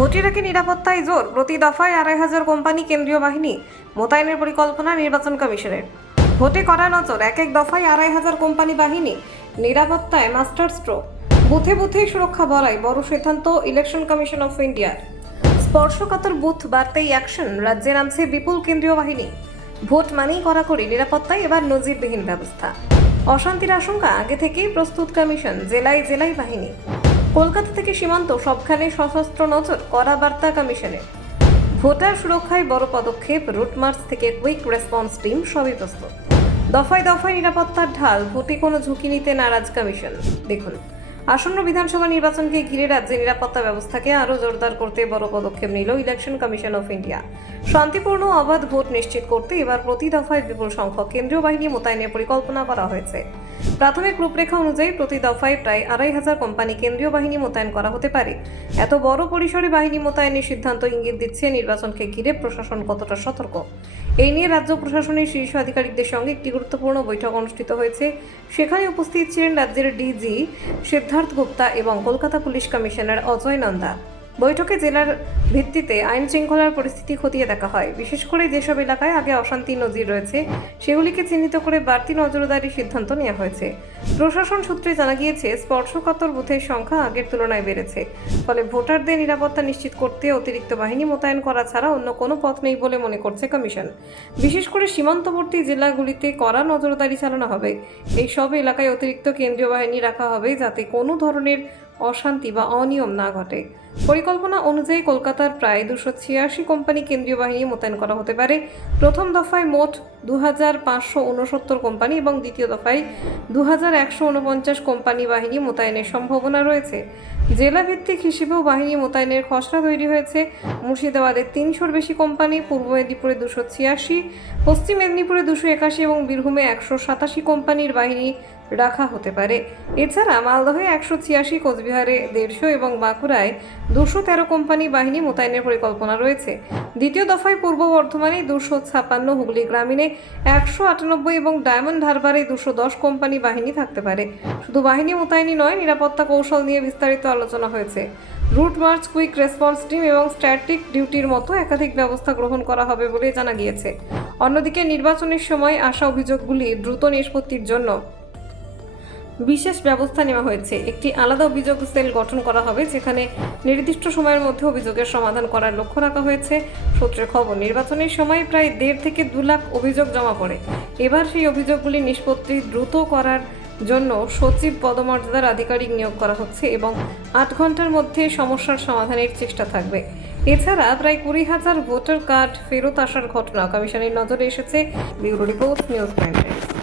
ভোটারকে নিরাপত্তায় জোর, প্রতি দফায় ২৫০০ কোম্পানি, কেন্দ্রীয় বাহিনী মোতায়েনের পরিকল্পনা নির্বাচন কমিশনের। ভোটে কড়া নজর, এক এক দফায় ২৫০০ কোম্পানি বাহিনী, নিরাপত্তায় মাস্টার স্ট্রোক, বুথে বুথে সুরক্ষা বড়াই, বড় সিদ্ধান্ত ইলেকশন কমিশন অফ ইন্ডিয়ার। স্পর্শকাতর বুথ বাড়তেই অ্যাকশন, রাজ্যে নামছে বিপুল কেন্দ্রীয় বাহিনী। ভোট মানেই কড়াকড়ি নিরাপত্তায় এবার নজিরবিহীন ব্যবস্থা। অশান্তির আশঙ্কা আগে থেকেই প্রস্তুত কমিশন, জেলায় জেলায় বাহিনী। কলকাতা থেকে সীমান্ত সবখানে সশস্ত্র নজর, কড়া বার্তা কমিশনের। ভোটার সুরক্ষায় বড় পদক্ষেপ, রুট মার্চ থেকে কুইক রেসপন্স টিম, সবই প্রস্তুত। দফায় দফায় নিরাপত্তার ঢাল, ভোটে কোনো ঝুঁকি নিতে নারাজ কমিশন। দেখুন, আসন্ন বিধানসভা নির্বাচনকে ঘিরে রাজ্যে নিরাপত্তা ব্যবস্থাকে আরও জোরদার করতে বড় পদক্ষেপ নিল ইলেকশন কমিশন অফ ইন্ডিয়া। শান্তিপূর্ণ অবাধ ভোট নিশ্চিত করতে এবার প্রতি দফায় বিপুল সংখ্যক কেন্দ্রীয় বাহিনী মোতায়েনের পরিকল্পনা করা হয়েছে। প্রাথমিক রূপরেখা অনুযায়ী প্রতি দফায় প্রায় ২৫০০ কোম্পানি কেন্দ্রীয় বাহিনী মোতায়েন করা হতে পারে। এত বড় পরিসরে বাহিনী মোতায়েনের সিদ্ধান্ত ইঙ্গিত দিচ্ছে নির্বাচনকে ঘিরে প্রশাসন কতটা সতর্ক। এই নিয়ে রাজ্য প্রশাসনের শীর্ষ আধিকারিকদের সঙ্গে একটি গুরুত্বপূর্ণ বৈঠক অনুষ্ঠিত হয়েছে। সেখানে উপস্থিত ছিলেন রাজ্যের ডিজি সিদ্ধার্থ গুপ্তা এবং কলকাতা পুলিশ কমিশনার অজয় নন্দা। বৈঠকে জেলার ভিত্তিতে আইন শৃঙ্খলার পরিস্থিতি খতিয়ে দেখা হয়। বিশেষ করে যেসব এলাকায় আগে অশান্তির নজির রয়েছে সেগুলিকে চিহ্নিত করে বাড়তি নজরদারির সিদ্ধান্ত নেওয়া হয়েছে। প্রশাসন সূত্রে জানা গিয়েছে, স্পর্শকাতর বুথের সংখ্যা আগের তুলনায় বেড়েছে। ফলে ভোটারদের নিরাপত্তা নিশ্চিত করতে অতিরিক্ত বাহিনী মোতায়েন করা ছাড়া অন্য কোনো পথ নেই বলে মনে করছে কমিশন। বিশেষ করে সীমান্তবর্তী জেলাগুলিতে কড়া নজরদারি চালানো হবে। এই সব এলাকায় অতিরিক্ত কেন্দ্রীয় বাহিনী রাখা হবে যাতে কোনো ধরনের অশান্তি বা অনিয়ম না ঘটে। পরিকল্পনা অনুযায়ী কলকাতার প্রায় ২৮৬ কোম্পানি কেন্দ্রীয় বাহিনী মোতায়েন করা হতে পারে। প্রথম দফায় মোট ২৫৬৯ কোম্পানি এবং দ্বিতীয় দফায় ২১৪৯ কোম্পানি বাহিনী মোতায়েনের সম্ভাবনা রয়েছে। জেলা ভিত্তিক হিসেবেও বাহিনী মোতায়েনের খসড়া তৈরি হয়েছে। মুর্শিদাবাদে ৩০০-র বেশি কোম্পানি, পূর্ব মেদিনীপুরে ২৮৬, পশ্চিম মেদিনীপুরে ২৮১ এবং বীরভূমে ১৮৭ কোম্পানির বাহিনী রাখা হতে পারে। এছাড়া মালদহে ১৮৬, কোচবিহারে ১৫০ এবং বাঁকুড়ায় ২১৩ কোম্পানি বাহিনী মোতায়েনের পরিকল্পনা রয়েছে। দ্বিতীয় দফায় পূর্ব বর্ধমানে ২৫৬, হুগলি গ্রামীণে ১৯৮ এবং ডায়মন্ড হারবারে ২১০ কোম্পানি বাহিনী থাকতে পারে। শুধু বাহিনী মোতায়েনই নয়, নিরাপত্তা কৌশল নিয়ে বিস্তারিত আলোচনা হয়েছে। Route march, quick response team এবং স্ট্যাটিক ডিউটির মতো একাধিক ব্যবস্থা গ্রহণ করা হবে বলে জানা গিয়েছে। অন্যদিকে নির্বাচনের সময় আসা অভিযোগগুলি দ্রুত নিষ্পত্তির জন্য বিশেষ ব্যবস্থা নেওয়া হয়েছে। একটি আলাদা অভিযোগ সেল গঠন করা হবে, যেখানে নির্দিষ্ট সময়ের মধ্যে অভিযোগের সমাধান করার লক্ষ্য রাখা হয়েছে। সূত্রের খবর, নির্বাচনের সময় প্রায় ১.৫ থেকে ২ লাখ অভিযোগ জমা পড়ে। এবার সেই অভিযোগগুলি নিষ্পত্তি দ্রুত করার জন্য সচিব পদমর্যাদার আধিকারিক নিয়োগ করা হচ্ছে এবং ৮ ঘন্টার মধ্যে সমস্যার সমাধানের চেষ্টা থাকবে। এছাড়া প্রায় ২০,০০০ ভোটার কার্ড ফেরত আসার ঘটনা কমিশনের নজরে এসেছে। Bureau report, news prime Times.